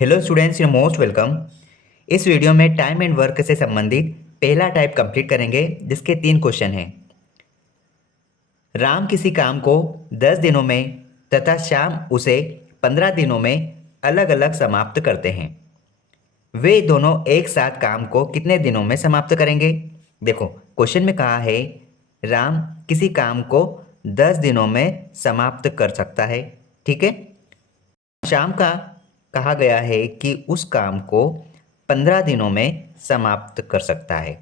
Hello students, you most welcome. इस video में time and work से संबंधित पहला टाइप कंप्लीट करेंगे, जिसके 3 क्वेश्चन हैं। राम किसी काम को 10 दिनों में तथा श्याम उसे 15 दिनों में अलग अलग समाप्त करते हैं। वे दोनों एक साथ काम को कितने दिनों में समाप्त करेंगे? देखो, क्वेश्चन में कहा है राम किसी काम को 10 दिनों में समाप्त कर सकता है, ठीक है। शाम का कहा गया है कि उस काम को 15 दिनों में समाप्त कर सकता है।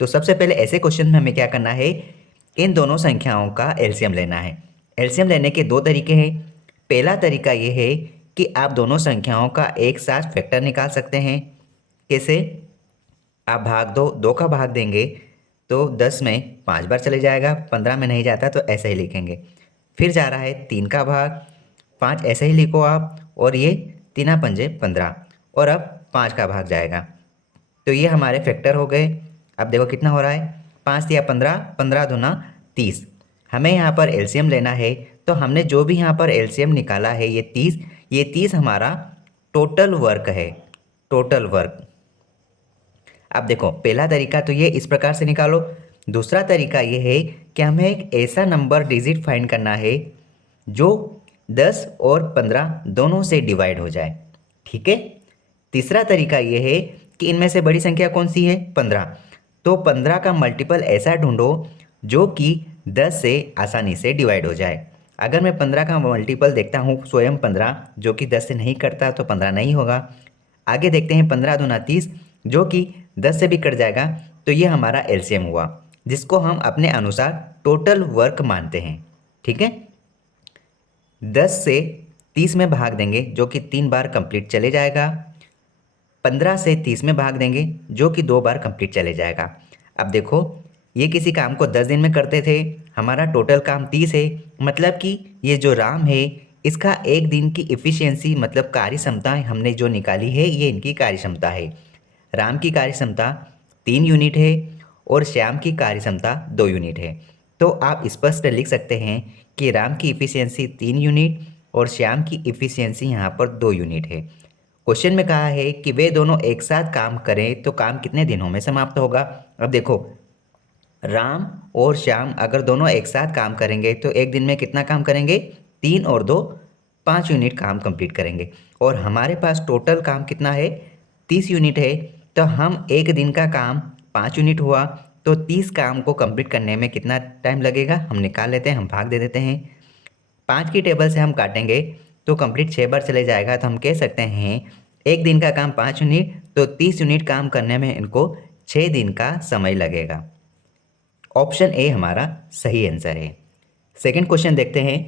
तो सबसे पहले ऐसे क्वेश्चन में हमें क्या करना है, इन दोनों संख्याओं का एलसीएम लेना है। एलसीएम लेने के 2 तरीके हैं। पहला तरीका ये है कि आप दोनों संख्याओं का एक साथ फैक्टर निकाल सकते हैं। कैसे? आप भाग दो, 2 का भाग देंगे तो 10 में 5 बार चले जाएगा, 15 में नहीं जाता तो ऐसे ही लिखेंगे। फिर जा रहा है 3 का भाग, 5 ऐसे ही लिखो आप, और ये 3 पंजे 15, और अब 5 का भाग जाएगा। तो ये हमारे फैक्टर हो गए। अब देखो कितना हो रहा है, 5 या 15, 15 दूना 30। हमें यहाँ पर एलसीएम लेना है, तो हमने जो भी यहाँ पर एलसीएम निकाला है ये 30 हमारा टोटल वर्क है, टोटल वर्क। अब देखो, पहला तरीका तो ये इस प्रकार से निकालो। दूसरा तरीका ये है कि हमें एक ऐसा नंबर डिजिट फाइंड करना है जो 10 और 15 दोनों से डिवाइड हो जाए, ठीक है। तीसरा तरीका ये है कि इनमें से बड़ी संख्या कौन सी है? 15। तो 15 का मल्टीपल ऐसा ढूंढो जो कि 10 से आसानी से डिवाइड हो जाए। अगर मैं 15 का मल्टीपल देखता हूँ स्वयं 15, जो कि 10 से नहीं कटता, तो 15 नहीं होगा। आगे देखते हैं 15 दूना 30, जो कि 10 से भी कट जाएगा। तो ये हमारा एलसीएम हुआ, जिसको हम अपने अनुसार टोटल वर्क मानते हैं, ठीक है। 10 से 30 में भाग देंगे, जो कि 3 बार कंप्लीट चले जाएगा। 15 से 30 में भाग देंगे, जो कि 2 बार कंप्लीट चले जाएगा। अब देखो, ये किसी काम को 10 दिन में करते थे, हमारा टोटल काम 30 है। मतलब कि ये जो राम है, इसका एक दिन की इफ़िशियंसी मतलब कार्य क्षमता हमने जो निकाली है, ये इनकी कार्य क्षमता है। राम की कार्य क्षमता 3 यूनिट है और श्याम की कार्य क्षमता 2 यूनिट है। तो आप स्पष्ट लिख सकते हैं कि राम की इफ़िशियंसी 3 यूनिट और श्याम की इफ़िशियंसी यहाँ पर 2 यूनिट है। क्वेश्चन में कहा है कि वे दोनों एक साथ काम करें तो काम कितने दिनों में समाप्त होगा। अब देखो, राम और श्याम अगर दोनों एक साथ काम करेंगे तो एक दिन में कितना काम करेंगे? 3 और 2 5 यूनिट काम कंप्लीट करेंगे। और हमारे पास टोटल काम कितना है? 30 यूनिट है। तो हम एक दिन का काम 5 यूनिट हुआ, तो 30 काम को कंप्लीट करने में कितना टाइम लगेगा हम निकाल लेते हैं, हम भाग दे देते हैं। 5 की टेबल से हम काटेंगे तो कंप्लीट 6 बार चले जाएगा। तो हम कह सकते हैं एक दिन का काम 5 यूनिट, तो 30 यूनिट काम करने में इनको 6 दिन का समय लगेगा। ऑप्शन ए हमारा सही आंसर है। सेकंड क्वेश्चन देखते हैं।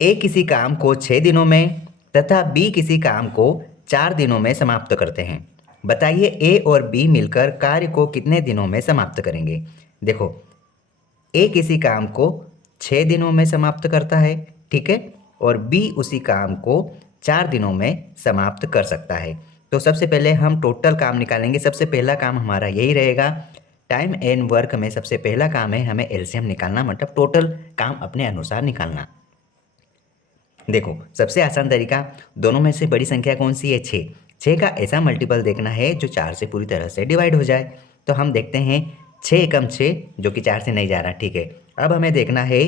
ए किसी काम को 6 दिनों में तथा बी किसी काम को 4 दिनों में समाप्त करते हैं। बताइए ए और बी मिलकर कार्य को कितने दिनों में समाप्त करेंगे। देखो, ए किसी काम को 6 दिनों में समाप्त करता है, ठीक है, और बी उसी काम को 4 दिनों में समाप्त कर सकता है। तो सबसे पहले हम टोटल काम निकालेंगे। सबसे पहला काम हमारा यही रहेगा। टाइम एंड वर्क में सबसे पहला काम है हमें एलसीएम निकालना, मतलब टोटल काम अपने अनुसार निकालना। देखो, सबसे आसान तरीका, दोनों में से बड़ी संख्या कौन सी है? 6। 6 का ऐसा मल्टीपल देखना है जो 4 से पूरी तरह से डिवाइड हो जाए। तो हम देखते हैं 6 एकम 6, जो कि 4 से नहीं जा रहा, ठीक है। अब हमें देखना है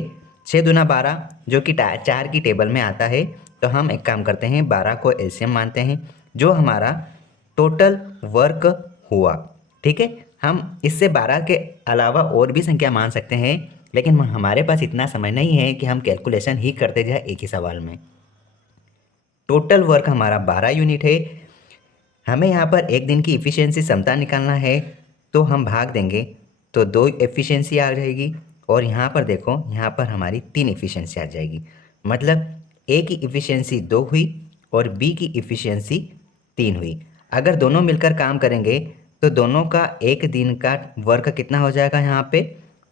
6 दूना 12, जो कि 4 की टेबल में आता है। तो हम एक काम करते हैं, 12 को एलसीएम मानते हैं, जो हमारा टोटल वर्क हुआ, ठीक है। हम इससे 12 के अलावा और भी संख्या मान सकते हैं, लेकिन हमारे पास इतना समय नहीं है कि हम कैलकुलेशन ही करते जाए एक ही सवाल में। टोटल वर्क हमारा 12 यूनिट है। हमें यहाँ पर एक दिन की इफ़िशियंसी क्षमता निकालना है, तो हम भाग देंगे तो 2 एफिशिएंसी आ जाएगी, और यहाँ पर देखो, यहाँ पर हमारी 3 एफिशिएंसी आ जाएगी। मतलब ए की इफ़िशियंसी 2 हुई और बी की इफ़िशियंसी 3 हुई। अगर दोनों मिलकर काम करेंगे तो दोनों का एक दिन का वर्क कितना हो जाएगा? यहाँ पे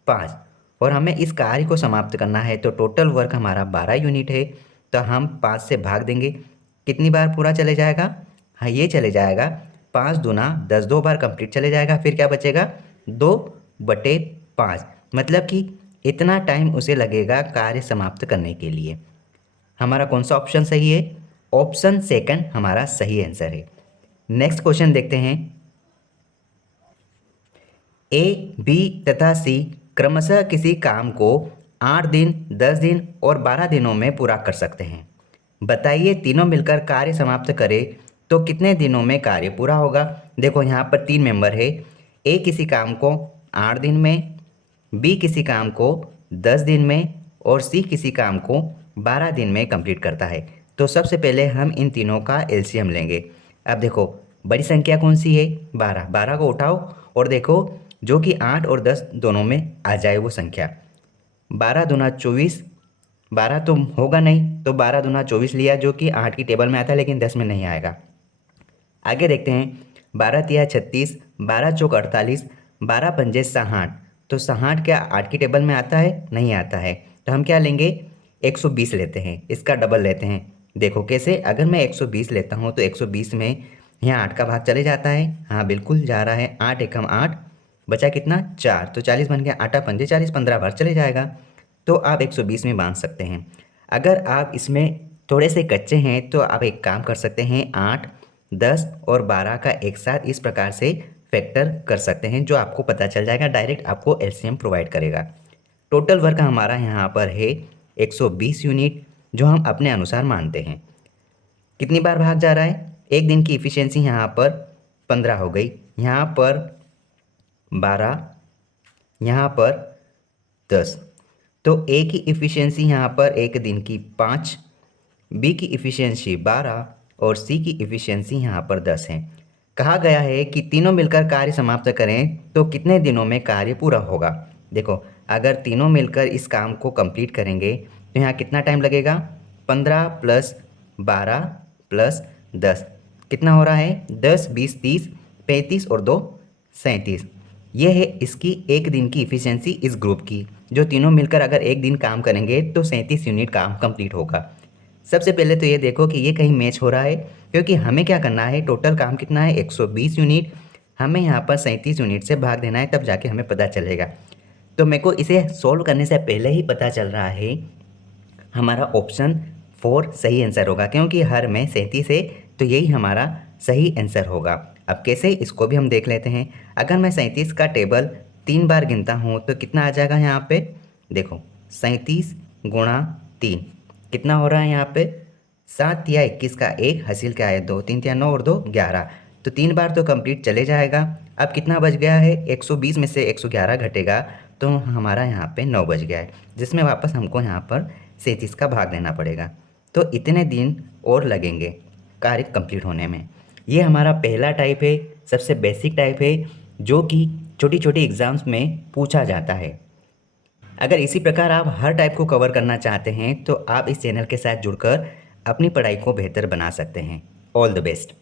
5। और हमें इस कार्य को समाप्त करना है, तो टोटल वर्क हमारा 12 यूनिट है। तो हम 5 से भाग देंगे, कितनी बार पूरा चले जाएगा? हाँ, ये चले जाएगा 5 दूना 10, 2 बार कंप्लीट चले जाएगा। फिर क्या बचेगा? 2/5। मतलब कि इतना टाइम उसे लगेगा कार्य समाप्त करने के लिए। हमारा कौन सा ऑप्शन सही है? ऑप्शन सेकंड हमारा सही आंसर है। नेक्स्ट क्वेश्चन देखते हैं। ए, बी तथा सी क्रमशः किसी काम को 8 दिन, 10 दिन और 12 दिनों में पूरा कर सकते हैं। बताइए तीनों मिलकर कार्य समाप्त करें तो कितने दिनों में कार्य पूरा होगा। देखो यहाँ पर 3 मेंबर है। ए किसी काम को 8 दिन में, बी किसी काम को 10 दिन में और सी किसी काम को 12 दिन में कंप्लीट करता है। तो सबसे पहले हम इन तीनों का एलसीएम लेंगे। अब देखो बड़ी संख्या कौन सी है, 12। 12 को उठाओ और देखो जो कि 8 और 10 दोनों में आ जाए वो संख्या। 12 दूना 24, 12 तो होगा नहीं तो 12 दूना 24 लिया जो कि 8 की टेबल में आता है लेकिन 10 में नहीं आएगा। आगे देखते हैं। 12 तिया 36, 12 चौक 48, 12 पंजे 60। तो 60 क्या 8 की टेबल में आता है, नहीं आता है। तो हम क्या लेंगे, 120 लेते हैं, इसका डबल लेते हैं। देखो कैसे, अगर मैं 120 लेता हूँ तो 120 में यहाँ 8 का भाग चले जाता है। हाँ बिल्कुल जा रहा है। 8 एकम 8, बचा कितना 4, तो 40 बन गया। 8 पंजे 40, 15 बार चले जाएगा। तो आप 120 में बांध सकते हैं। अगर आप इसमें थोड़े से कच्चे हैं तो आप एक काम कर सकते हैं, 8, 10 और 12 का एक साथ इस प्रकार से फैक्टर कर सकते हैं, जो आपको पता चल जाएगा, डायरेक्ट आपको एलसीएम प्रोवाइड करेगा। टोटल वर्क हमारा यहाँ पर है 120 यूनिट, जो हम अपने अनुसार मानते हैं। कितनी बार भाग जा रहा है, एक दिन की इफ़िशियंसी यहाँ पर 15 हो गई, यहाँ पर 12, यहाँ पर 10। तो ए की इफ़िशियंसी यहाँ पर एक दिन की 5, बी की इफ़िशियंसी 12 और सी की इफ़िशियंसी यहाँ पर 10 है। कहा गया है कि तीनों मिलकर कार्य समाप्त करें तो कितने दिनों में कार्य पूरा होगा। देखो अगर तीनों मिलकर इस काम को कंप्लीट करेंगे तो यहाँ कितना टाइम लगेगा, 15 प्लस 12 प्लस 10 कितना हो रहा है, 10, 20, 30, 35 और 2, 37। ये है इसकी एक दिन की इफ़िशियंसी इस ग्रुप की। जो तीनों मिलकर अगर एक दिन काम करेंगे तो 37 यूनिट काम कंप्लीट होगा। सबसे पहले तो ये देखो कि ये कहीं मैच हो रहा है, क्योंकि हमें क्या करना है, टोटल काम कितना है 120 यूनिट, हमें यहाँ पर 37 यूनिट से भाग देना है, तब जाके हमें पता चलेगा। तो मेरे को इसे सोल्व करने से पहले ही पता चल रहा है हमारा ऑप्शन 4 सही आंसर होगा, क्योंकि हर में 37 है तो यही हमारा सही आंसर होगा। अब कैसे, इसको भी हम देख लेते हैं। अगर मैं 37 का टेबल 3 बार गिनता हूँ तो कितना आ जाएगा यहाँ पे, देखो 37 गुणा 3 कितना हो रहा है यहाँ पे, 7 या 21 का 1, हासिल क्या है 2, 3 या 9 और 2 11। तो 3 बार तो कंप्लीट चले जाएगा। अब कितना बच गया है, 120 में से 111 घटेगा तो हमारा यहाँ पे 9 बच गया है, जिसमें वापस हमको यहाँ पर 37 का भाग देना पड़ेगा। तो इतने दिन और लगेंगे कार्य कंप्लीट होने में। ये हमारा पहला टाइप है, सबसे बेसिक टाइप है, जो कि छोटी छोटी एग्ज़ाम्स में पूछा जाता है। अगर इसी प्रकार आप हर टाइप को कवर करना चाहते हैं तो आप इस चैनल के साथ जुड़कर अपनी पढ़ाई को बेहतर बना सकते हैं। All the best.